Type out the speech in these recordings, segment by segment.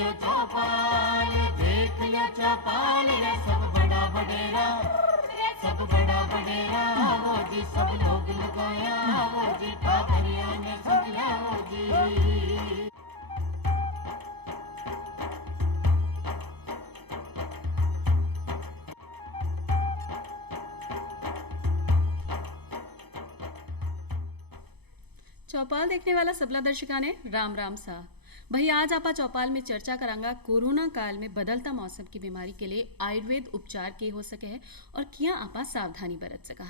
लो चौपाल, देख लो चौपाल, रे सब बड़ा बडेरा, सब बड़ा बडेरा, वो जी सब लोग लगाया, वो जी टाबरिया ने समझा, वो जी। चौपाल देखने वाला सबला दर्शका ने राम राम सा। भाई आज आपा चौपाल में चर्चा करांगा कोरोना काल में बदलता मौसम की बीमारी के लिए आयुर्वेद उपचार के हो सके है और किया आपा सावधानी बरत सका।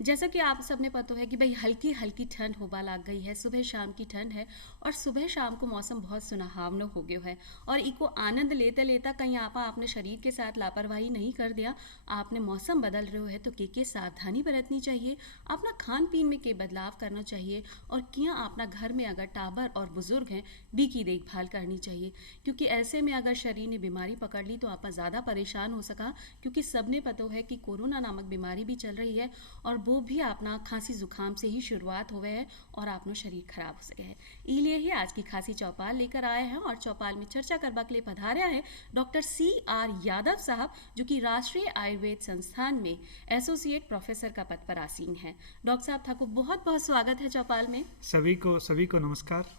जैसा कि आप सबने पता है कि भाई हल्की हल्की ठंड होबा लाग गई है, सुबह शाम की ठंड है और सुबह शाम को मौसम बहुत सुनहावनो हो गयो है और इको आनंद लेते लेता कहीं आपा अपने शरीर के साथ लापरवाही नहीं कर दिया। आपने मौसम बदल रहे है तो के सावधानी बरतनी चाहिए, अपना खान पीन में के बदलाव करना चाहिए और किया अपना घर में अगर टाबर और बुजुर्ग हैं बी की देखभाल करनी चाहिए, क्योंकि ऐसे में अगर शरीर ने बीमारी पकड़ ली तो आप ज़्यादा परेशान हो सका, क्योंकि सबने पता है कि कोरोना नामक बीमारी भी चल रही है और वो भी अपना खांसी जुकाम से ही शुरुआत हुए है और आपनो शरीर खराब हो सके है। इसलिए ही आज की खांसी चौपाल लेकर आए हैं और चौपाल में चर्चा करवा के लिए पधारे हैं डॉक्टर CR यादव साहब, जो कि राष्ट्रीय आयुर्वेद संस्थान में एसोसिएट प्रोफेसर का पद पर आसीन है। डॉक्टर साहब था को बहुत बहुत स्वागत है चौपाल में। सभी को नमस्कार।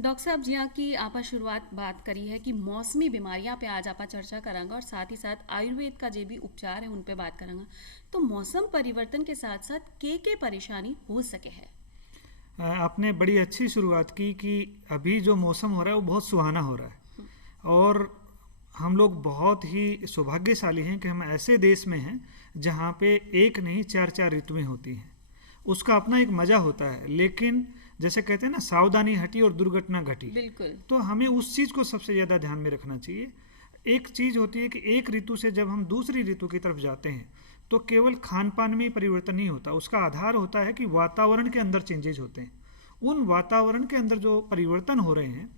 डॉक्टर साहब जी की आपा शुरुआत बात करी है कि मौसमी बीमारियां पे आज आपा चर्चा करांगा और साथ ही साथ आयुर्वेद का जो भी उपचार है उन पे बात करांगा। तो मौसम परिवर्तन के साथ साथ के परेशानी हो सके है। आपने बड़ी अच्छी शुरुआत की कि अभी जो मौसम हो रहा है वो बहुत सुहाना हो रहा है और हम लोग बहुत ही सौभाग्यशाली हैं कि हम ऐसे देश में हैं जहाँ पे एक नहीं चार ऋतुएं होती हैं। उसका अपना एक मज़ा होता है, लेकिन जैसे कहते हैं ना, सावधानी हटी और दुर्घटना घटी। बिल्कुल। तो हमें उस चीज़ को सबसे ज़्यादा ध्यान में रखना चाहिए। एक चीज़ होती है कि एक ऋतु से जब हम दूसरी ऋतु की तरफ जाते हैं तो केवल खान पान में परिवर्तन नहीं होता, उसका आधार होता है कि वातावरण के अंदर चेंजेज होते हैं। उन वातावरण के अंदर जो परिवर्तन हो रहे हैं,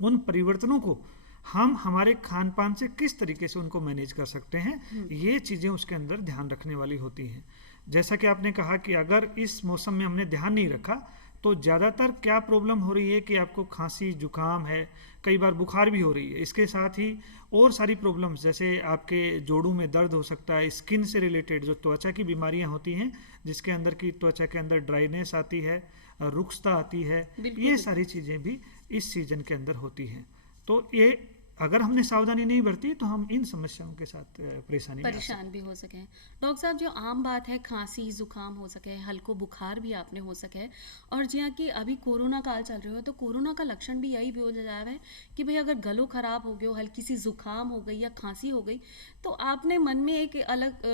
उन परिवर्तनों को हम हमारे खान पान से किस तरीके से उनको मैनेज कर सकते हैं, ये चीज़ें उसके अंदर ध्यान रखने वाली होती हैं। जैसा कि आपने कहा कि अगर इस मौसम में हमने ध्यान नहीं रखा तो ज़्यादातर क्या प्रॉब्लम हो रही है कि आपको खांसी जुकाम है, कई बार बुखार भी हो रही है। इसके साथ ही और सारी प्रॉब्लम्स, जैसे आपके जोड़ों में दर्द हो सकता है, स्किन से रिलेटेड जो त्वचा की बीमारियां होती हैं, जिसके अंदर की त्वचा के अंदर ड्राइनेस आती है, रुक्षता आती है, ये सारी चीज़ें भी इस सीजन के अंदर होती हैं। तो ये अगर हमने सावधानी नहीं बरती तो हम इन समस्याओं के साथ परेशान भी हो सके। डॉक्टर साहब, जो आम बात है खांसी जुकाम हो सके, हल्को बुखार भी आपने हो सके, और जिया कि अभी कोरोना काल चल रही हो तो कोरोना का लक्षण भी यही भी हो जा रहा है कि भाई अगर गलो खराब हो गया, हल्की सी जुकाम हो गई या खांसी हो गई तो आपने मन में एक अलग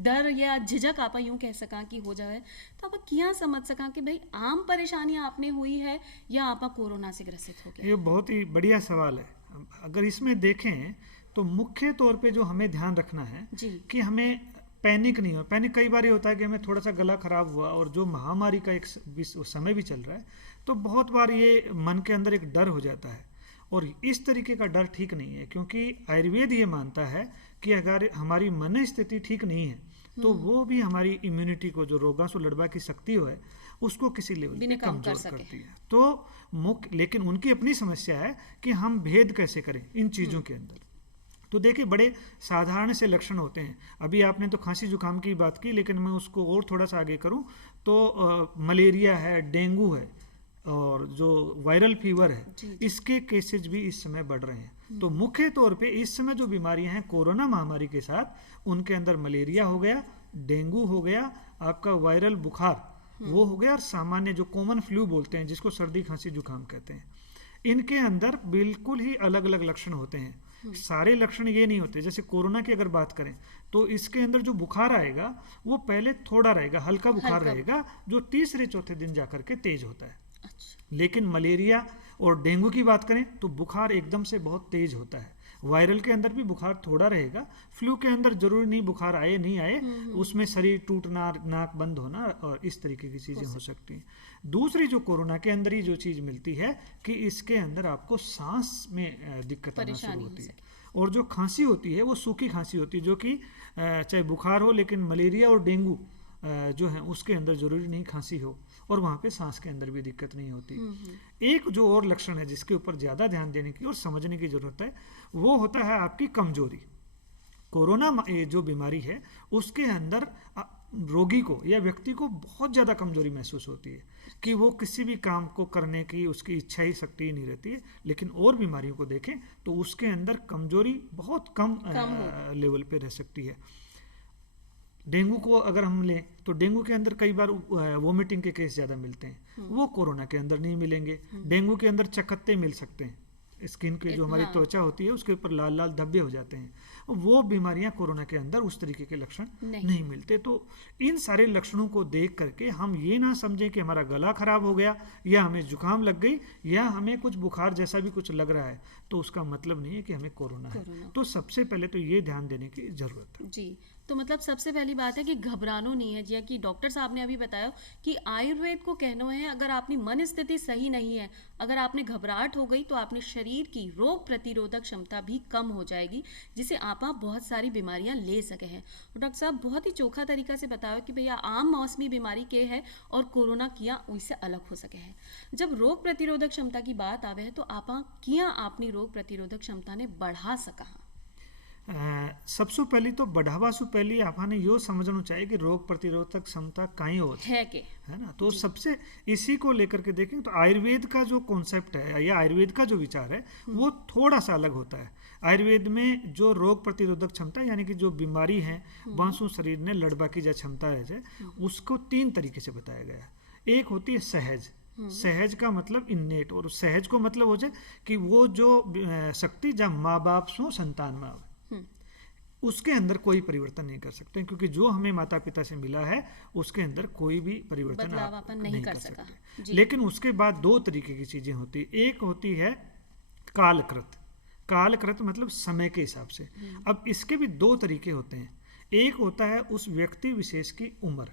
डर या झिझक आप यूं कह सका कि हो जाए, तो आप क्या समझ सका कि भाई आम परेशानियां आपने हुई है या आप कोरोना से ग्रसित हो गए? ये बहुत ही बढ़िया सवाल है। अगर इसमें देखें तो मुख्य तौर पे जो हमें ध्यान रखना है कि हमें पैनिक नहीं हो। पैनिक कई बार ये होता है कि हमें थोड़ा सा गला खराब हुआ और जो महामारी का एक समय भी चल रहा है, तो बहुत बार ये मन के अंदर एक डर हो जाता है और इस तरीके का डर ठीक नहीं है, क्योंकि आयुर्वेद ये मानता है कि अगर हमारी मन स्थिति ठीक नहीं है तो वो भी हमारी इम्यूनिटी को, जो रोगों से लड़वा की शक्ति है, उसको किसी लेवल पे कमजोर करती है। तो मुख्य, लेकिन उनकी अपनी समस्या है कि हम भेद कैसे करें इन चीज़ों के अंदर। तो देखिए, बड़े साधारण से लक्षण होते हैं। अभी आपने तो खांसी जुकाम की बात की, लेकिन मैं उसको और थोड़ा सा आगे करूं तो मलेरिया है, डेंगू है और जो वायरल फीवर है, इसके केसेज भी इस समय बढ़ रहे हैं। तो मुख्य तौर पे इस समय जो बीमारियां हैं कोरोना महामारी के साथ, उनके अंदर मलेरिया हो गया, डेंगू हो गया, आपका वायरल बुखार वो हो गया, और सामान्य जो कॉमन फ्लू बोलते हैं, जिसको सर्दी खांसी जुकाम कहते हैं, इनके अंदर बिल्कुल ही अलग अलग लक्षण होते हैं। सारे लक्षण ये नहीं होते। जैसे कोरोना की अगर बात करें तो इसके अंदर जो बुखार आएगा वो पहले थोड़ा रहेगा, हल्का बुखार रहेगा, जो तीसरे चौथे दिन जाकर के तेज होता है। लेकिन मलेरिया और डेंगू की बात करें तो बुखार एकदम से बहुत तेज होता है। वायरल के अंदर भी बुखार थोड़ा रहेगा, फ्लू के अंदर जरूरी नहीं बुखार आए नहीं आए, उसमें शरीर टूटना, नाक बंद होना और इस तरीके की चीजें हो सकती हैं। दूसरी जो कोरोना के अंदर ही जो चीज मिलती है कि इसके अंदर आपको सांस में दिक्कत आना शुरू होती है, और जो खांसी होती है वो सूखी खांसी होती है, जो कि चाहे बुखार हो, लेकिन मलेरिया और डेंगू जो है उसके अंदर जरूरी नहीं खांसी हो। और वहाँ पे सांस के अंदर भी दिक्कत नहीं होती। एक जो और लक्षण है जिसके ऊपर ज़्यादा ध्यान देने की और समझने की ज़रूरत है, वो होता है आपकी कमजोरी। कोरोना जो बीमारी है उसके अंदर रोगी को या व्यक्ति को बहुत ज़्यादा कमजोरी महसूस होती है कि वो किसी भी काम को करने की उसकी इच्छा ही शक्ति ही नहीं रहती है। लेकिन और बीमारियों को देखें तो उसके अंदर कमजोरी बहुत कम लेवल पे रह सकती है। डेंगू को अगर हम लें तो डेंगू के अंदर कई बार वोमिटिंग के केस ज़्यादा मिलते हैं, वो कोरोना के अंदर नहीं मिलेंगे। डेंगू के अंदर चकत्ते मिल सकते हैं, स्किन की जो हमारी त्वचा होती है उसके ऊपर लाल लाल धब्बे हो जाते हैं, वो बीमारियां कोरोना के अंदर उस तरीके के लक्षण नहीं मिलते। तो इन सारे लक्षणों को देख करके हम ये ना समझें कि हमारा गला खराब हो गया या हमें जुकाम लग गई या हमें कुछ बुखार जैसा भी कुछ लग रहा है तो उसका मतलब नहीं है कि हमें कोरोना है। तो सबसे पहले तो ये ध्यान देने की जरूरत है जी। तो मतलब सबसे पहली बात है कि घबरानो नहीं है, जैसा कि डॉक्टर साहब ने अभी बताया कि आयुर्वेद को कहना है अगर आपकी मन स्थिति सही नहीं है, अगर आपने घबराहट हो गई तो आपने शरीर की रोग प्रतिरोधक क्षमता भी कम हो जाएगी, जिसे आप बहुत सारी बीमारियां ले सके हैं। डॉक्टर साहब बहुत ही चोखा तरीका से बताया कि भैया आम मौसमी बीमारी के है और कोरोना किया उससे अलग हो सके है। जब रोग प्रतिरोधक क्षमता की बात आवे है तो आप किया अपनी रोग प्रतिरोधक क्षमता ने बढ़ा सका? सबसे पहली तो बढ़ावा से पहले आपने यो समझना चाहिए कि रोग प्रतिरोधक क्षमता कहीं हो है के, है ना। तो सबसे इसी को लेकर के देखें तो आयुर्वेद का जो कॉन्सेप्ट है या आयुर्वेद का जो विचार है वो थोड़ा सा अलग होता है। आयुर्वेद में जो रोग प्रतिरोधक क्षमता यानी कि जो बीमारी है वासु शरीर ने लड़बा की जो क्षमता है उसको 3 तरीके से बताया गया है। एक होती है सहज, सहज का मतलब इन्नेट, और सहज को मतलब हो जाए कि वो जो शक्ति जब माँ बाप सो संतान में आवे उसके अंदर कोई परिवर्तन नहीं कर सकते, क्योंकि जो हमें माता पिता से मिला है उसके अंदर कोई भी परिवर्तन आप नहीं कर सकते। लेकिन उसके बाद 2 तरीके की चीजें होती है। एक होती है कालकृत, कालकृत मतलब समय के हिसाब से। अब इसके भी 2 तरीके होते हैं। एक होता है उस व्यक्ति विशेष की उम्र,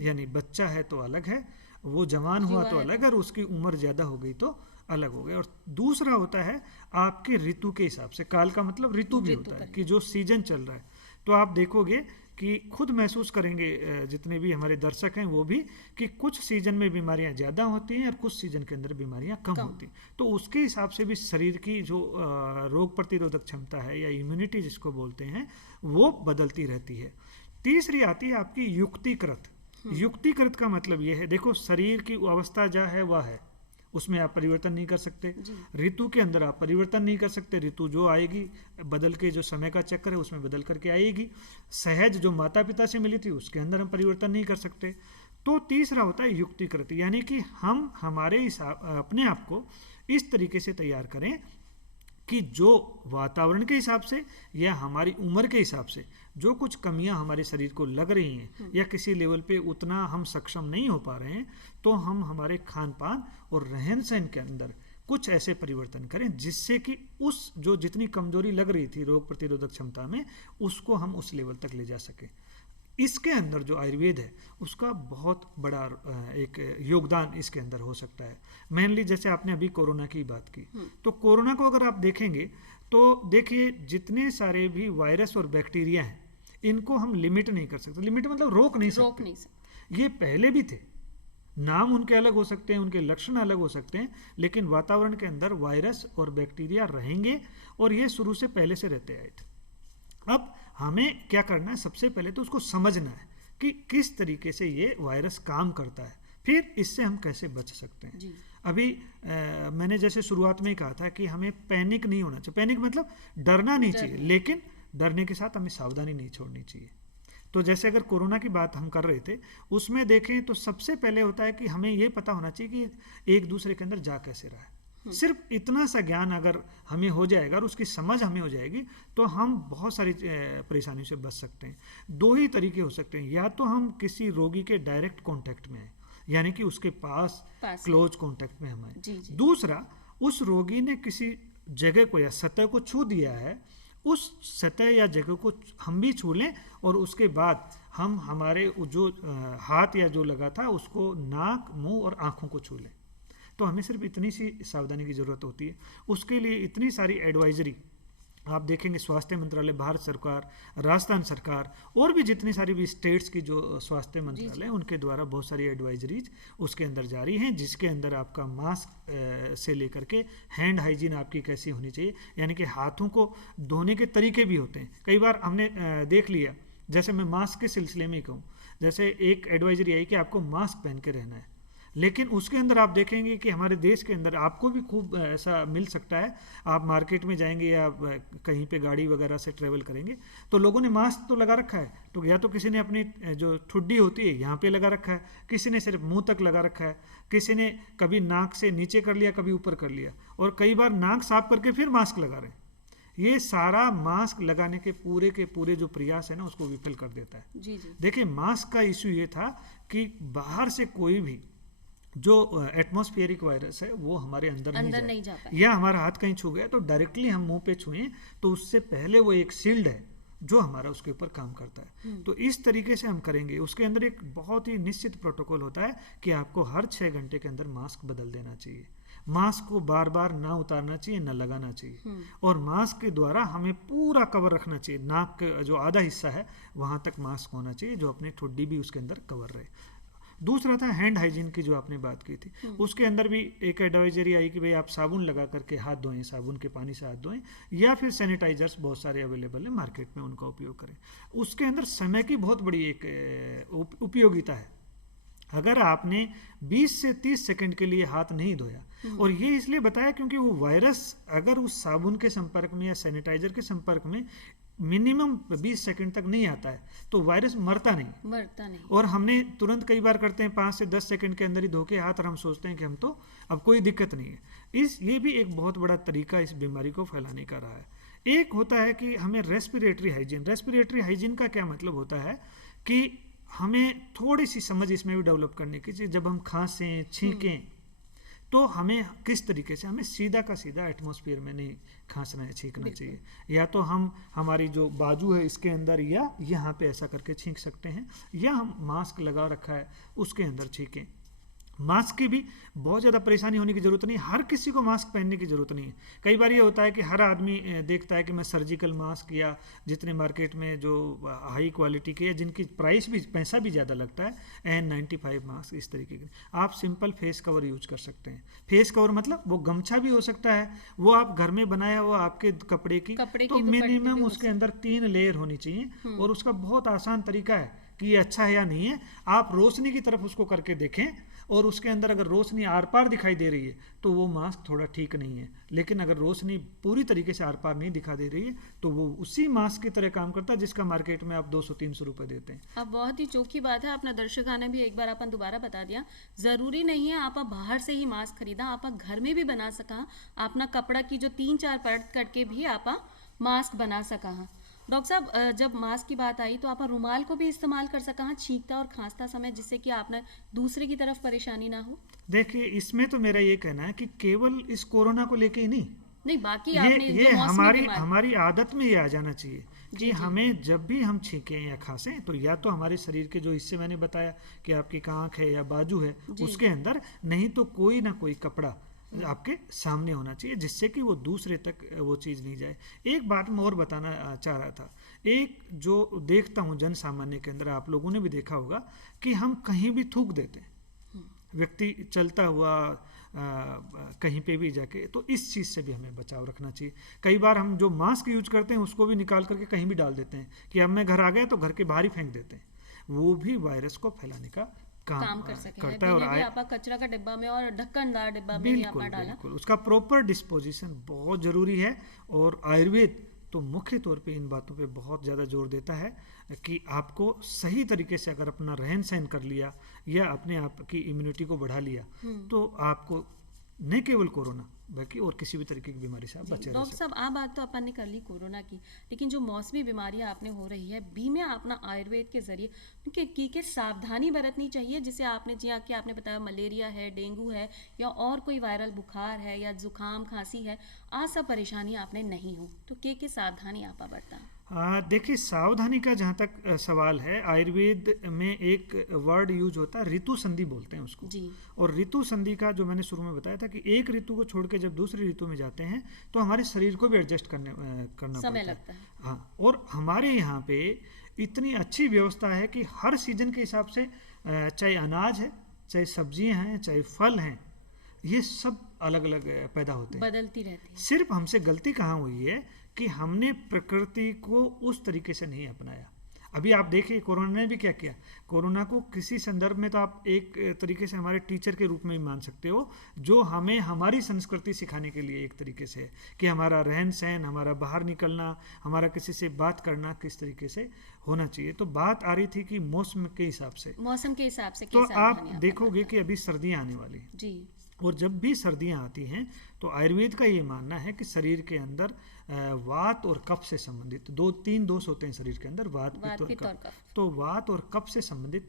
यानी बच्चा है तो अलग है, वो जवान हुआ तो अलग है, और उसकी उम्र ज्यादा हो गई तो अलग हो गया। और दूसरा होता है आपके ऋतु के हिसाब से। काल का मतलब ऋतु भी होता है कि जो सीजन चल रहा है। तो आप देखोगे कि खुद महसूस करेंगे जितने भी हमारे दर्शक हैं वो भी कि कुछ सीजन में बीमारियां ज़्यादा होती हैं और कुछ सीजन के अंदर बीमारियां कम होती हैं। तो उसके हिसाब से भी शरीर की जो रोग प्रतिरोधक क्षमता है या इम्यूनिटी जिसको बोलते हैं वो बदलती रहती है। तीसरी आती है आपकी युक्तिकृत। युक्तिकृत का मतलब ये है, देखो शरीर की अवस्था जो है वह है, उसमें आप परिवर्तन नहीं कर सकते। ऋतु के अंदर आप परिवर्तन नहीं कर सकते, ऋतु जो आएगी बदल के, जो समय का चक्कर है उसमें बदल करके आएगी। सहज जो माता पिता से मिली थी उसके अंदर हम परिवर्तन नहीं कर सकते। तो तीसरा होता है युक्तिकृत, यानी कि हम हमारे हिसाब अपने आप को इस तरीके से तैयार करें कि जो वातावरण के हिसाब से या हमारी उम्र के हिसाब से जो कुछ कमियां हमारे शरीर को लग रही हैं या किसी लेवल पे उतना हम सक्षम नहीं हो पा रहे हैं, तो हम हमारे खान पान और रहन सहन के अंदर कुछ ऐसे परिवर्तन करें जिससे कि उस जो जितनी कमजोरी लग रही थी रोग प्रतिरोधक क्षमता में उसको हम उस लेवल तक ले जा सकें। इसके अंदर जो आयुर्वेद है उसका बहुत बड़ा एक योगदान इसके अंदर हो सकता है। मेनली जैसे आपने अभी कोरोना की बात की, तो कोरोना को अगर आप देखेंगे तो देखिए जितने सारे भी वायरस और बैक्टीरिया हैं इनको हम लिमिट नहीं कर सकते। लिमिट मतलब रोक नहीं सकते। ये पहले भी थे, नाम उनके अलग हो सकते हैं, उनके लक्षण अलग हो सकते हैं, लेकिन वातावरण के अंदर वायरस और बैक्टीरिया रहेंगे और ये शुरू से पहले से रहते आए थे। अब हमें क्या करना है, सबसे पहले तो उसको समझना है कि किस तरीके से ये वायरस काम करता है, फिर इससे हम कैसे बच सकते हैं। अभी मैंने जैसे शुरुआत में ही कहा था कि हमें पैनिक नहीं होना चाहिए। पैनिक मतलब डरना नहीं चाहिए, लेकिन डरने के साथ हमें सावधानी नहीं छोड़नी चाहिए। तो जैसे अगर कोरोना की बात हम कर रहे थे उसमें देखें तो सबसे पहले होता है कि हमें ये पता होना चाहिए कि एक दूसरे के अंदर जा कैसे रहा है। सिर्फ इतना सा ज्ञान अगर हमें हो जाएगा और उसकी समझ हमें हो जाएगी तो हम बहुत सारी परेशानियों से बच सकते हैं। 2 ही तरीके हो सकते हैं, या तो हम किसी रोगी के डायरेक्ट कांटेक्ट में हैं, यानी कि उसके पास क्लोज कांटेक्ट में हम हैं। दूसरा, उस रोगी ने किसी जगह को या सतह को छू दिया है, उस सतह या जगह को हम भी छू लें और उसके बाद हम हमारे जो हाथ या जो लगा था उसको नाक, मुंह और आंखों को छू लें। तो हमें सिर्फ इतनी सी सावधानी की ज़रूरत होती है। उसके लिए इतनी सारी एडवाइजरी आप देखेंगे स्वास्थ्य मंत्रालय, भारत सरकार, राजस्थान सरकार और भी जितनी सारी भी स्टेट्स की जो स्वास्थ्य मंत्रालय उनके द्वारा बहुत सारी एडवाइजरीज उसके अंदर जारी हैं, जिसके अंदर आपका मास्क से लेकर के हैंड हाइजीन आपकी कैसी होनी चाहिए, यानी कि हाथों को धोने के तरीके भी होते हैं। कई बार हमने देख लिया, जैसे मैं मास्क के सिलसिले में कहूँ, जैसे एक एडवाइजरी आई कि आपको मास्क पहन के रहना है, लेकिन उसके अंदर आप देखेंगे कि हमारे देश के अंदर आपको भी खूब ऐसा मिल सकता है, आप मार्केट में जाएंगे या कहीं पे गाड़ी वगैरह से ट्रेवल करेंगे तो लोगों ने मास्क तो लगा रखा है, तो या तो किसी ने अपनी जो ठुड्डी होती है यहाँ पे लगा रखा है, किसी ने सिर्फ मुंह तक लगा रखा है, किसी ने कभी नाक से नीचे कर लिया, कभी ऊपर कर लिया, और कई बार नाक साफ करके फिर मास्क लगा रहे हैं। ये सारा मास्क लगाने के पूरे जो प्रयास है ना उसको विफल कर देता है। जी जी। देखिए, मास्क का इशू ये था कि बाहर से कोई भी जो एटमॉस्फेरिक वायरस है वो हमारे अंदर नहीं जा पाए, या हमारा हाथ कहीं छू गया तो डायरेक्टली हम मुंह पे छुएं तो उससे पहले वो एक शील्ड है जो हमारा उसके ऊपर काम करता है। तो इस तरीके से हम करेंगे। उसके अंदर एक बहुत ही निश्चित प्रोटोकॉल होता है कि आपको हर 6 घंटे के अंदर मास्क बदल देना चाहिए, मास्क को बार बार ना उतारना चाहिए, ना लगाना चाहिए, और मास्क के द्वारा हमें पूरा कवर रखना चाहिए। नाक का जो आधा हिस्सा है वहां तक मास्क होना चाहिए, जो अपनी ठुड्डी भी उसके अंदर कवर रहे। दूसरा था हैंड हाइजीन की जो आपने बात की थी, उसके अंदर भी एक एडवाइजरी आई कि भाई आप साबुन लगा करके हाथ धोएं, साबुन के पानी से हाथ धोएं, या फिर सैनिटाइजर्स बहुत सारे अवेलेबल है मार्केट में, उनका उपयोग करें। उसके अंदर समय की बहुत बड़ी एक उपयोगिता है। अगर आपने 20 से 30 सेकंड के लिए हाथ नहीं धोया, और ये इसलिए बताया क्योंकि वो वायरस अगर उस साबुन के संपर्क में या सैनिटाइजर के संपर्क में मिनिमम 20 सेकंड तक नहीं आता है तो वायरस मरता नहीं। और हमने तुरंत कई बार करते हैं 5 से 10 सेकंड के अंदर ही धो के हाथ, और हम सोचते हैं कि हम तो अब कोई दिक्कत नहीं है। ये भी एक बहुत बड़ा तरीका इस बीमारी को फैलाने का रहा है। एक होता है कि हमें रेस्पिरेटरी हाइजीन का क्या मतलब होता है कि हमें थोड़ी सी समझ इसमें भी डेवलप करने की चाहिए। जब हम खांसें, छींकें तो हमें किस तरीके से, हमें सीधा का सीधा एटमॉस्फेयर में नहीं खांसना है, छींकना चाहिए। या तो हम हमारी जो बाजू है इसके अंदर या यहाँ पे ऐसा करके छींक सकते हैं, या हम मास्क लगा रखा है उसके अंदर छींकें। मास्क की भी बहुत ज़्यादा परेशानी होने की ज़रूरत नहीं, हर किसी को मास्क पहनने की ज़रूरत नहीं है। कई बार ये होता है कि हर आदमी देखता है कि मैं सर्जिकल मास्क, या जितने मार्केट में जो हाई क्वालिटी के, जिनकी पैसा भी ज़्यादा लगता है, N95 मास्क, इस तरीके के आप सिंपल फेस कवर यूज कर सकते हैं। फेस कवर मतलब वो गमछा भी हो सकता है, वो आप घर में बनाया हुआ आपके कपड़े की तो मिनिमम उसके अंदर 3 लेयर होनी चाहिए। और उसका बहुत आसान तरीका है कि ये अच्छा है या नहीं है, आप रोशनी की तरफ उसको करके देखें, और उसके अंदर अगर रोशनी आर पार दिखाई दे रही है तो वो मास्क थोड़ा ठीक नहीं है। लेकिन अगर रोशनी पूरी तरीके से आर पार नहीं दिखा दे रही है तो वो उसी मास्क की तरह काम करता है जिसका मार्केट में आप 200-300 रुपए देते हैं। अब बहुत ही चौकी बात है, अपना दर्शकों ने भी एक बार अपन दोबारा बता दिया, जरूरी नहीं है आप बाहर से ही मास्क खरीदा, आप घर में भी बना सका, अपना कपड़ा की जो 3-4 परत करके भी आप मास्क बना सका। डॉक्टर साहब, जब मास्क की बात आई तो आप रुमाल को भी इस्तेमाल कर सका छींकता और खांसता समय, जिससे कि आपने दूसरे की तरफ परेशानी ना हो। देखिए, इसमें तो मेरा ये कहना है कि केवल इस कोरोना को लेके ही नहीं, बाकी ये हमारी आदत में ये आ जाना चाहिए कि हमें जब भी हम छींकें या खांसें तो या तो हमारे शरीर के जो हिस्से मैंने बताया कि आपकी आंख है या बाजू है उसके अंदर, नहीं तो कोई ना कोई कपड़ा आपके सामने होना चाहिए जिससे कि वो दूसरे तक वो चीज़ नहीं जाए। एक बात मैं और बताना चाह रहा था, एक जो देखता हूँ जन सामान्य के अंदर, आप लोगों ने भी देखा होगा कि हम कहीं भी थूक देते हैं, व्यक्ति चलता हुआ कहीं पे भी जाके, तो इस चीज़ से भी हमें बचाव रखना चाहिए। कई बार हम जो मास्क यूज करते हैं उसको भी निकाल करके कहीं भी डाल देते हैं कि अब मैं घर आ गया तो घर के बाहर ही फेंक देते हैं, वो भी वायरस को फैलाने का काम कर सके करता है। और आपका कचरा का डिब्बा में और ढक्कनदार डिब्बा में ही आपने डाला, बिल्कुल उसका प्रॉपर डिस्पोजिशन बहुत ज़रूरी है। और आयुर्वेद तो मुख्य तौर पे इन बातों पे बहुत ज़्यादा जोर देता है कि आपको सही तरीके से अगर अपना रहन सहन कर लिया या अपने आप की इम्यूनिटी को बढ़ा लिया तो आपको न केवल कोरोना बल्कि और किसी भी तरीके की बीमारी से आप बचे रह सकते। डॉक्टर साहब, आप बात तो अपन ने कर ली कोरोना की, लेकिन जो मौसमी बीमारियां आपने हो रही है बी में अपना आयुर्वेद के जरिए की सावधानी बरतनी चाहिए, जिसे आपने कि आपने बताया मलेरिया है, डेंगू है, या और कोई वायरल बुखार है या जुकाम खांसी है, आ सब परेशानी आपने नहीं हो तो के सावधानी आपा बरता? देखिए, सावधानी का जहाँ तक सवाल है, आयुर्वेद में एक वर्ड यूज होता है, ऋतु संधि बोलते हैं उसको जी। और ऋतु संधि का जो मैंने शुरू में बताया था कि एक ऋतु को छोड़ के जब दूसरी ऋतु में जाते हैं तो हमारे शरीर को भी एडजस्ट करना समय पड़ता लगता है। हाँ, और हमारे यहाँ पे इतनी अच्छी व्यवस्था है कि हर सीजन के हिसाब से चाहे अनाज है, चाहे सब्जियां हैं, चाहे फल हैं, ये सब अलग अलग पैदा होते हैं, बदलती रहती है। सिर्फ हमसे गलती कहाँ हुई है कि हमने प्रकृति को उस तरीके से नहीं अपनाया। अभी आप देखिए, कोरोना ने भी क्या किया। कोरोना को किसी संदर्भ में तो आप एक तरीके से हमारे टीचर के रूप में भी मान सकते हो, जो हमें हमारी संस्कृति सिखाने के लिए एक तरीके से है कि हमारा रहन सहन, हमारा बाहर निकलना, हमारा किसी से बात करना किस तरीके से होना चाहिए। तो बात आ रही थी कि मौसम के हिसाब से, मौसम के हिसाब से तो आप देखोगे कि अभी सर्दियाँ आने वाली हैं जी, और जब भी सर्दियाँ आती हैं तो आयुर्वेद का ये मानना है कि शरीर के अंदर वात और कफ से संबंधित तीन दोष होते हैं शरीर के अंदर, वात, पित्त और कफ। तो वात और कफ से संबंधित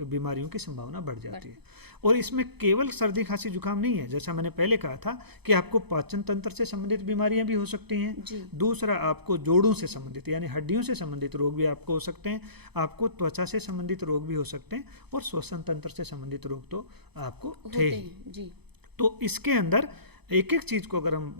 बीमारियों की संभावना बढ़ जाती है। और इसमें केवल सर्दी खांसी जुकाम नहीं है, जैसा मैंने पहले कहा था कि आपको पाचन तंत्र से संबंधित बीमारियां भी हो सकती हैं। दूसरा, आपको जोड़ों से संबंधित यानी हड्डियों से संबंधित रोग भी आपको हो सकते हैं, आपको त्वचा से संबंधित रोग भी हो सकते हैं, और श्वसन तंत्र से संबंधित रोग तो आपको थे ही। तो इसके अंदर एक एक चीज़ को अगर हम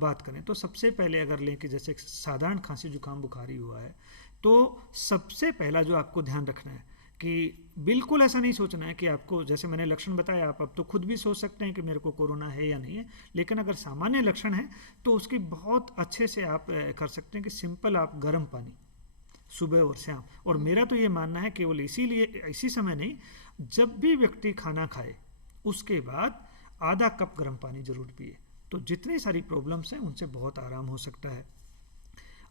बात करें तो सबसे पहले अगर लें कि जैसे साधारण खांसी जुकाम बुखारी हुआ है, तो सबसे पहला जो आपको ध्यान रखना है कि बिल्कुल ऐसा नहीं सोचना है कि आपको, जैसे मैंने लक्षण बताया, आप अब तो खुद भी सोच सकते हैं कि मेरे को कोरोना है या नहीं है, लेकिन अगर सामान्य लक्षण है तो उसकी बहुत अच्छे से आप कर सकते हैं कि सिंपल आप गर्म पानी सुबह और शाम, और मेरा तो ये मानना है केवल इसीलिए इसी समय नहीं, जब भी व्यक्ति खाना खाए उसके बाद आधा कप गर्म पानी जरूर पिए, तो जितनी सारी प्रॉब्लम्स हैं उनसे बहुत आराम हो सकता है।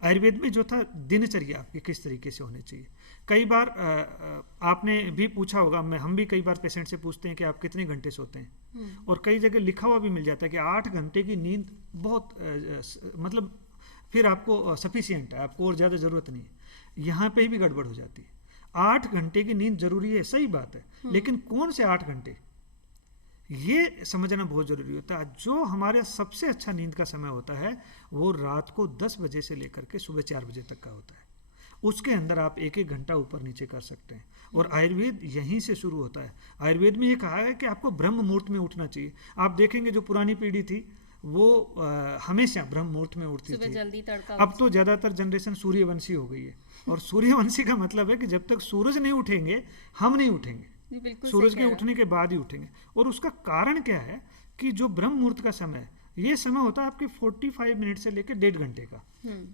आयुर्वेद में जो था दिनचर्या आपकी किस तरीके से होनी चाहिए, कई बार आपने भी पूछा होगा, हम भी कई बार पेशेंट से पूछते हैं कि आप कितने घंटे सोते हैं, और कई जगह लिखा हुआ भी मिल जाता है कि 8 घंटे की नींद बहुत मतलब फिर आपको सफिशियंट है, आपको और ज़्यादा ज़रूरत नहीं है। यहाँ पे भी गड़बड़ हो जाती है। 8 घंटे की नींद जरूरी है, सही बात है, लेकिन कौन से 8 घंटे, ये समझना बहुत ज़रूरी होता है। जो हमारे सबसे अच्छा नींद का समय होता है वो रात को 10 बजे से लेकर के सुबह 4 बजे तक का होता है। उसके अंदर आप एक एक घंटा ऊपर नीचे कर सकते हैं, और आयुर्वेद यहीं से शुरू होता है। आयुर्वेद में ये कहा है कि आपको ब्रह्म मुहूर्त में उठना चाहिए। आप देखेंगे जो पुरानी पीढ़ी थी वो हमेशा ब्रह्म मुहूर्त में उठती थी। जल्दी तड़का। अब तो ज़्यादातर जनरेशन सूर्यवंशी हो गई है, और सूर्यवंशी का मतलब है कि जब तक सूरज नहीं उठेंगे हम नहीं उठेंगे, सूरज के उठने के बाद ही उठेंगे। और उसका कारण क्या है कि जो ब्रह्म मुहूर्त का समय है, ये समय होता है आपके 45 मिनट से लेकर 1.5 घंटे का,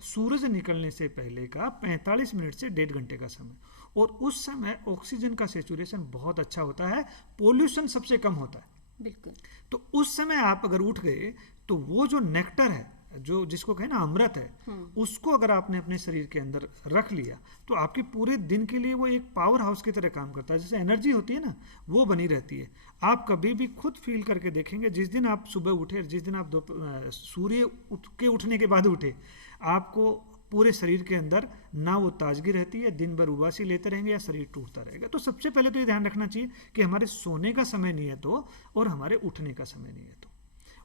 सूरज निकलने से पहले का 45 मिनट से 1.5 घंटे का समय, और उस समय ऑक्सीजन का सैचुरेशन बहुत अच्छा होता है, पोल्यूशन सबसे कम होता है। बिल्कुल। तो उस समय आप अगर उठ गए तो वो जो नेक्टर है, जो जिसको कहे ना अमृत है, उसको अगर आपने अपने शरीर के अंदर रख लिया तो आपके पूरे दिन के लिए वो एक पावर हाउस की तरह काम करता है। जैसे एनर्जी होती है ना, वो बनी रहती है। आप कभी भी खुद फील करके देखेंगे, जिस दिन आप सुबह उठे, जिस दिन आप सूर्य उठने के बाद उठे, आपको पूरे शरीर के अंदर ना वो ताजगी रहती है, दिन भर उबासी लेते रहेंगे या शरीर टूटता रहेगा। तो सबसे पहले तो ये ध्यान रखना चाहिए कि हमारे सोने का समय नियत हो और हमारे उठने का समय नियत हो।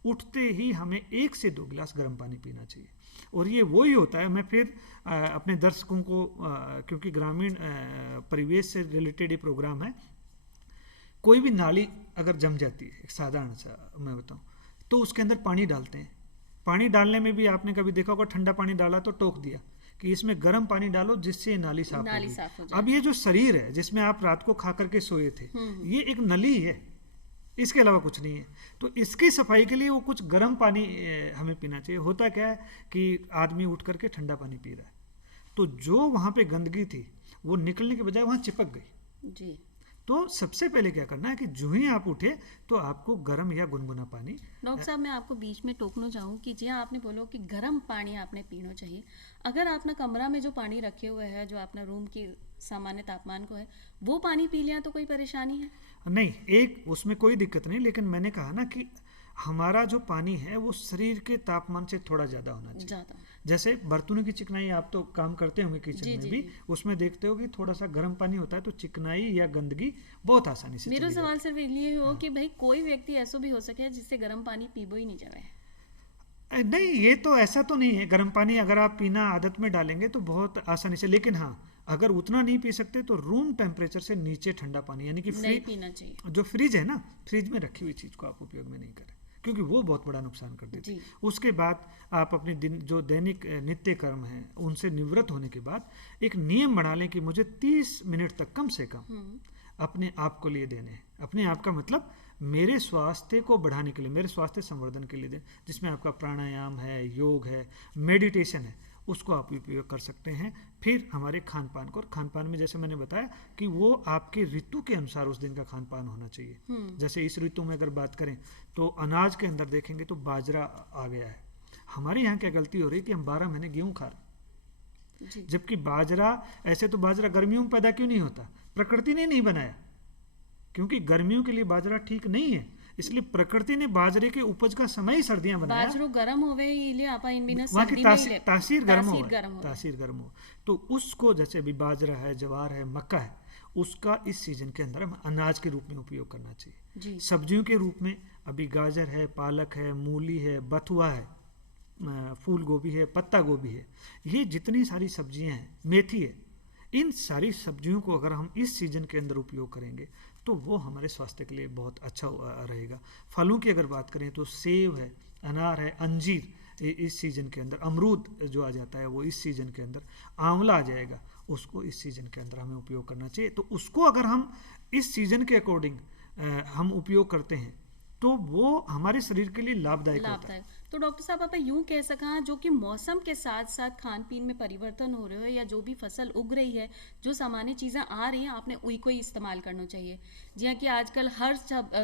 उठते ही हमें 1 से 2 गिलास गर्म पानी पीना चाहिए, और ये वही होता है। मैं फिर अपने दर्शकों को, क्योंकि ग्रामीण परिवेश से रिलेटेड ये प्रोग्राम है, कोई भी नाली अगर जम जाती है, एक साधारण सा मैं बताऊं, तो उसके अंदर पानी डालते हैं। पानी डालने में भी आपने कभी देखा होगा, ठंडा पानी डाला तो टोक दिया कि इसमें गर्म पानी डालो जिससे नाली साफ हो जाए। अब ये जो शरीर है जिसमें आप रात को खा करके सोए थे, ये एक नली है, इसके अलावा कुछ नहीं है। तो इसकी सफाई के लिए वो कुछ गर्म पानी हमें पीना चाहिए। होता क्या है कि आदमी उठ करके ठंडा पानी पी रहा है, तो जो वहाँ पे गंदगी थी वो निकलने के बजाय वहाँ चिपक गई जी। तो सबसे पहले क्या करना है कि जो ही आप उठे तो आपको गर्म या गुनगुना पानी। डॉक्टर साहब, मैं आपको बीच में टोकना चाहूँ कि जी हाँ, आपने बोलो कि गर्म पानी आपने पीना चाहिए। अगर आपने कमरा में जो पानी रखे हुए है, जो अपना रूम की सामान्य तापमान को है, वो पानी पी लिया तो कोई परेशानी है? नहीं, एक उसमें कोई दिक्कत नहीं, लेकिन मैंने कहा ना कि हमारा जो पानी है वो शरीर के तापमान से थोड़ा ज़्यादा होना चाहिए। जैसे बर्तनों की चिकनाई, आप तो काम करते होंगे किचन में भी, उसमें देखते हो कि थोड़ा सा गर्म पानी होता है तो चिकनाई या गंदगी बहुत आसानी से। मेरा सवाल सिर्फ ये हो कि भाई कोई व्यक्ति ऐसा भी हो सके जिससे गर्म पानी पीबो ही नहीं जाए। नहीं, ये तो ऐसा तो नहीं है। गर्म पानी अगर आप पीना आदत में डालेंगे तो बहुत आसानी से, लेकिन हाँ अगर उतना नहीं पी सकते तो रूम टेम्परेचर से नीचे ठंडा पानी, यानी कि नहीं पीना चाहिए। जो फ्रिज है ना, फ्रिज में रखी हुई चीज़ को आप उपयोग में नहीं करें, क्योंकि वो बहुत बड़ा नुकसान कर देती है। उसके बाद आप अपने दिन जो दैनिक नित्य कर्म हैं उनसे निवृत्त होने के बाद एक नियम बना लें कि मुझे 30 मिनट तक कम से कम अपने आप को लिए देने हैं। अपने आप का मतलब मेरे स्वास्थ्य को बढ़ाने के लिए, मेरे स्वास्थ्य संवर्धन के लिए, जिसमें आपका प्राणायाम है, योग है, मेडिटेशन है, उसको आप उपयोग कर सकते हैं। फिर हमारे खान पान को, और खान पान में जैसे मैंने बताया कि वो आपके ऋतु के अनुसार उस दिन का खान पान होना चाहिए। जैसे इस ऋतु में अगर बात करें तो अनाज के अंदर देखेंगे तो बाजरा आ गया है। हमारे यहाँ क्या गलती हो रही है कि हम 12 महीने गेहूँ खा रहे, जबकि बाजरा, ऐसे तो बाजरा गर्मियों में पैदा क्यों नहीं होता? प्रकृति ने नहीं बनाया, क्योंकि गर्मियों के लिए बाजरा ठीक नहीं है, इसलिए प्रकृति ने बाजरे के उपज का समय ही सर्दियां बनाया। बाजरो गर्म होवे इले आपा इन बिना वहाँ की तासीर गर्म हो, तासीर गर्म हो, तो उसको, जैसे अभी बाजरा है, ज्वार है, मक्का है, उसका इस सीजन के अंदर हम अनाज के रूप में उपयोग करना चाहिए। सब्जियों के रूप में अभी गाजर है, पालक है, मूली है, बथुआ है, फूल गोभी है, पत्ता गोभी है, ये जितनी सारी सब्जियां हैं, मेथी है, इन सारी सब्जियों को अगर हम इस सीजन के अंदर उपयोग करेंगे तो वो हमारे स्वास्थ्य के लिए बहुत अच्छा रहेगा। फलों की अगर बात करें तो सेब है, अनार है, अंजीर इस सीजन के अंदर, अमरूद जो आ जाता है वो इस सीजन के अंदर, आंवला आ जाएगा, उसको इस सीजन के अंदर हमें उपयोग करना चाहिए। तो उसको अगर हम इस सीजन के अकॉर्डिंग हम उपयोग करते हैं तो वो हमारे शरीर के लिए लाभदायक होता है। तो डॉक्टर साहब आप यूं कह सका जो कि मौसम के साथ साथ खान पीन में परिवर्तन हो रहे हो या जो भी फसल उग रही है, जो सामान्य चीज़ें आ रही हैं, आपने उही को ही इस्तेमाल करना चाहिए। जी कि आजकल हर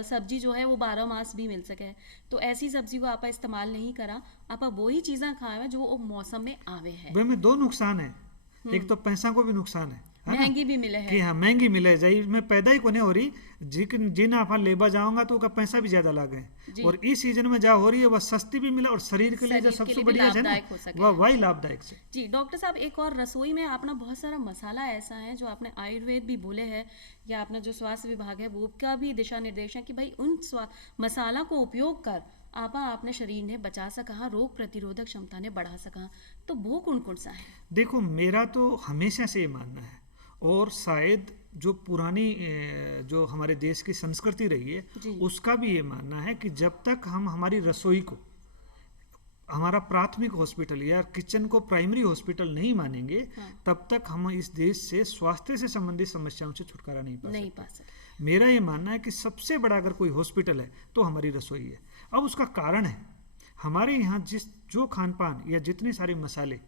सब्जी जो है वो 12 मास भी मिल सके, तो ऐसी सब्जी को आप इस्तेमाल नहीं करा, आप वही चीज़ें खाए जो मौसम में आवे है। में दो नुकसान है, एक तो पैसा को भी नुकसान है, महंगी भी मिले है कि हाँ महंगी मिले जाए, में पैदा ही कोने हो रही, जिन आप लेबा जाऊंगा तो उसका पैसा भी ज्यादा लागे, और इस सीजन में जहाँ हो रही है वह सस्ती भी मिले और शरीर के लिए जो सबसे बढ़िया है ना वह वही लाभदायक से। जी डॉक्टर साहब, एक और रसोई में अपना बहुत सारा मसाला ऐसा है जो आपने आयुर्वेद भी बोले है या अपना जो स्वास्थ्य विभाग है वो का भी दिशा निर्देश है कि भाई उन मसाला को उपयोग कर आपा अपने शरीर ने बचा सका, रोग प्रतिरोधक क्षमता ने बढ़ा सका, तो वो कौन कौन सा है? देखो मेरा तो हमेशा से ये मानना है, और शायद जो पुरानी जो हमारे देश की संस्कृति रही है उसका भी ये मानना है कि जब तक हम हमारी रसोई को हमारा प्राथमिक हॉस्पिटल या किचन को प्राइमरी हॉस्पिटल नहीं मानेंगे, तब तक हम इस देश से स्वास्थ्य से संबंधित समस्याओं से छुटकारा नहीं पा सकते। मेरा ये मानना है कि सबसे बड़ा अगर कोई हॉस्पिटल है तो हमारी रसोई है। अब उसका कारण है हमारे यहाँ जो खान पान या जितने सारे मसाले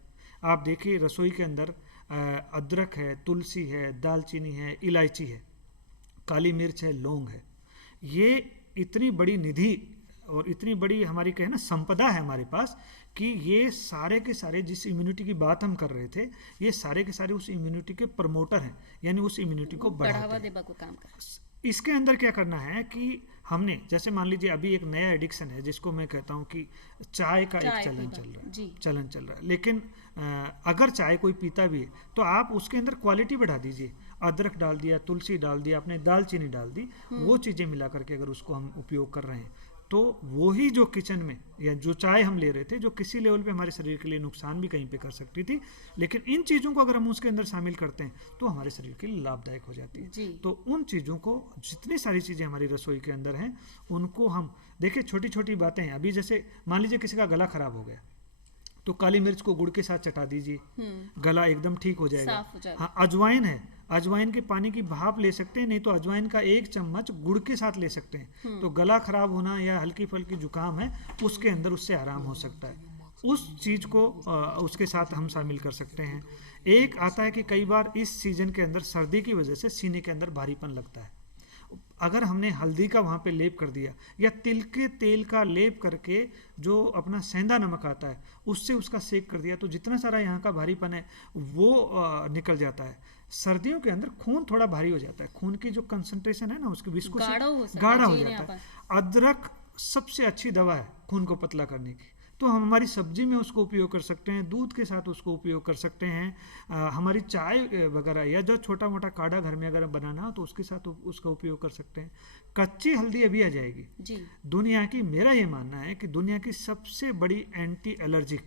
आप देखिए, रसोई के अंदर अदरक है, तुलसी है, दालचीनी है, इलायची है, काली मिर्च है, लौंग है, ये इतनी बड़ी निधि और इतनी बड़ी हमारी कहे ना संपदा है हमारे पास कि ये सारे के सारे जिस इम्यूनिटी की बात हम कर रहे थे, ये सारे के सारे उस इम्यूनिटी के प्रमोटर हैं, यानी उस इम्यूनिटी को बढ़ावा देने का काम कर। इसके अंदर क्या करना है कि हमने, जैसे मान लीजिए अभी एक नया एडिक्शन है जिसको मैं कहता हूँ कि चाय का एक चलन चल रहा है, लेकिन अगर चाय कोई पीता भी है तो आप उसके अंदर क्वालिटी बढ़ा दीजिए, अदरक डाल दिया, तुलसी डाल दिया, आपने दालचीनी डाल दी, वो चीज़ें मिला करके अगर उसको हम उपयोग कर रहे हैं तो वही जो किचन में या जो चाय हम ले रहे थे जो किसी लेवल पे हमारे शरीर के लिए नुकसान भी कहीं पे कर सकती थी, लेकिन इन चीज़ों को अगर हम उसके अंदर शामिल करते हैं तो हमारे शरीर के लिए लाभदायक हो जाती है। तो उन चीज़ों को, जितनी सारी चीज़ें हमारी रसोई के अंदर हैं उनको हम देखिए, छोटी छोटी बातें। अभी जैसे मान लीजिए किसी का गला खराब हो गया तो काली मिर्च को गुड़ के साथ चटा दीजिए, गला एकदम ठीक हो जाएगा। हाँ, अजवाइन है, अजवाइन के पानी की भाप ले सकते हैं, नहीं तो अजवाइन का 1 चम्मच गुड़ के साथ ले सकते हैं, तो गला खराब होना या हल्की फुल्की जुकाम है उसके अंदर उससे आराम हो सकता है। उस चीज़ को उसके साथ हम शामिल कर सकते हैं। एक आता है कि कई बार इस सीजन के अंदर सर्दी की वजह से सीने के अंदर भारीपन लगता है, अगर हमने हल्दी का वहाँ पे लेप कर दिया या तिल के तेल का लेप करके जो अपना सेंधा नमक आता है उससे उसका सेक कर दिया तो जितना सारा यहाँ का भारीपन है वो निकल जाता है। सर्दियों के अंदर खून थोड़ा भारी हो जाता है, खून की जो कंसंट्रेशन है ना उसकी विस्कोसिटी गाढ़ा हो जाता है। अदरक सबसे अच्छी दवा है खून को पतला करने की, तो हम हमारी सब्जी में उसको उपयोग कर सकते हैं, दूध के साथ उसको उपयोग कर सकते हैं, हमारी चाय वगैरह या जो छोटा मोटा काढ़ा घर में अगर बनाना हो तो उसके साथ उसका उपयोग कर सकते हैं। कच्ची हल्दी अभी आ जाएगी जी। दुनिया की, मेरा ये मानना है कि दुनिया की सबसे बड़ी एंटी एलर्जिक,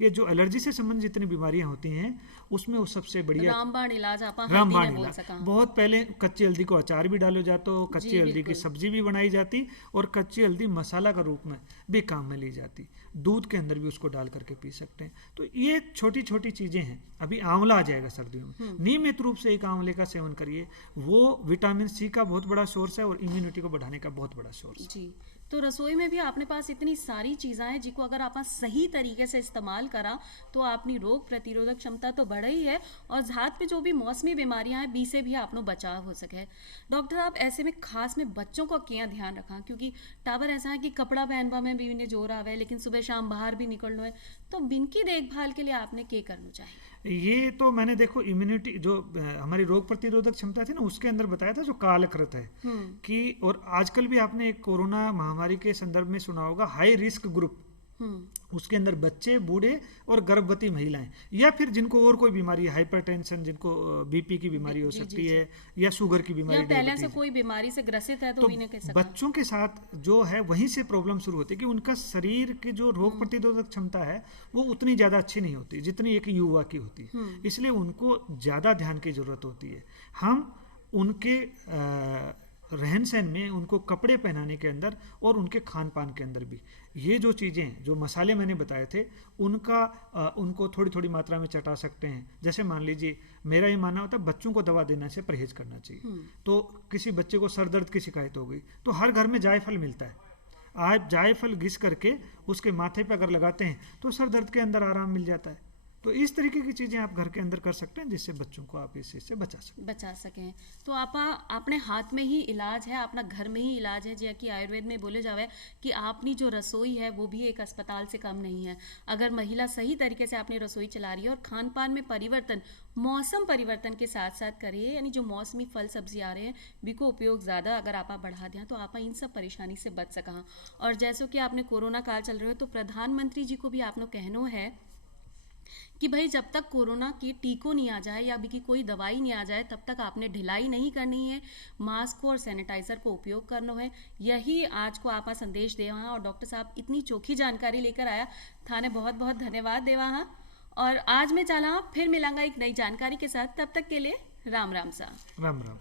ये जो एलर्जी से संबंधित जितनी बीमारियां होती हैं उसमें वो सबसे बढ़िया रामबाण इलाज आप रामबाण हल्दी ने बोल इलाज। सका। बहुत पहले कच्ची हल्दी को अचार भी डालो जातो, कच्ची जी, हल्दी की बिल्कुल। सब्जी भी बनाई जाती और कच्ची हल्दी मसाला का रूप में भी काम में ली जाती, दूध के अंदर भी उसको डाल करके पी सकते हैं। तो ये छोटी छोटी चीज़ें हैं। अभी आंवला आ जाएगा सर्दियों में, नियमित रूप से एक आंवले का सेवन करिए, वो विटामिन सी का बहुत बड़ा सोर्स है और इम्यूनिटी को बढ़ाने का बहुत बड़ा सोर्स है। जी। तो रसोई में भी अपने पास इतनी सारी चीज़ा हैं जिनको अगर आप सही तरीके से इस्तेमाल करा तो अपनी रोग प्रतिरोधक क्षमता तो बढ़ ही है और झात पे जो भी मौसमी बीमारियां हैं बी से भी आपनो बचाव हो सके। डॉक्टर साहब ऐसे में खास में बच्चों को क्या ध्यान रखा, क्योंकि टावर ऐसा है कि कपड़ा पहनवा में भी इन्हें जोर आवे लेकिन सुबह शाम बाहर भी निकलना है, तो बिनकी देखभाल के लिए आपने क्या करना चाहिए? ये तो मैंने देखो इम्यूनिटी जो हमारी रोग प्रतिरोधक क्षमता थी ना उसके अंदर बताया था जो कालकृत है कि, और आजकल भी आपने एक कोरोना महामारी के संदर्भ में सुना होगा हाई रिस्क ग्रुप, उसके अंदर बच्चे, बूढ़े और गर्भवती महिलाएं या फिर जिनको और कोई बीमारी, हाइपरटेंशन, जिनको बीपी की बीमारी हो सकती है या शुगर की बीमारी, या पहले से कोई बीमारी से ग्रसित है तो इन्हें कह सकते हैं। बच्चों के साथ जो है वहीं से प्रॉब्लम शुरू होती है कि उनका शरीर की जो रोग प्रतिरोधक क्षमता है वो उतनी ज़्यादा अच्छी नहीं होती जितनी एक युवा की होती है, इसलिए उनको ज़्यादा ध्यान की ज़रूरत होती है। हम उनके रहन सहन में, उनको कपड़े पहनाने के अंदर और उनके खान पान के अंदर भी ये जो चीज़ें, जो मसाले मैंने बताए थे उनको थोड़ी थोड़ी मात्रा में चटा सकते हैं। जैसे मान लीजिए मेरा ये मानना होता है बच्चों को दवा देने से परहेज करना चाहिए। तो किसी बच्चे को सर दर्द की शिकायत हो गई तो हर घर में जायफल मिलता है, आप जायफल घिस करके उसके माथे पर अगर लगाते हैं तो सर दर्द के अंदर आराम मिल जाता है। तो इस तरीके की चीज़ें आप घर के अंदर कर सकते हैं जिससे बच्चों को आप इस चीज़ से बचा सकें। तो अपने हाथ में ही इलाज है, अपना घर में ही इलाज है, जैसे कि आयुर्वेद में बोले जावे कि आपनी जो रसोई है वो भी एक अस्पताल से कम नहीं है। अगर महिला सही तरीके से अपनी रसोई चला रही है और खान पान में परिवर्तन, मौसम परिवर्तन के साथ साथ करिए, यानी जो मौसमी फल सब्जी आ रहे हैं बिको उपयोग ज़्यादा अगर आप बढ़ा दें तो आप इन सब परेशानी से बच सका। और जैसे कि आपने कोरोना काल चल रहे हो तो प्रधानमंत्री जी को भी आपने कहना है कि भाई जब तक कोरोना की टीको नहीं आ जाए या अभी की कोई दवाई नहीं आ जाए तब तक आपने ढिलाई नहीं करनी है, मास्क और सैनिटाइजर को उपयोग करना है। यही आज को आपा संदेश देवा है और डॉक्टर साहब इतनी चोखी जानकारी लेकर आया, थाने बहुत बहुत धन्यवाद देवा है। और आज मैं चला फिर मिलांगा एक नई जानकारी के साथ, तब तक के लिए राम राम सा। राम राम।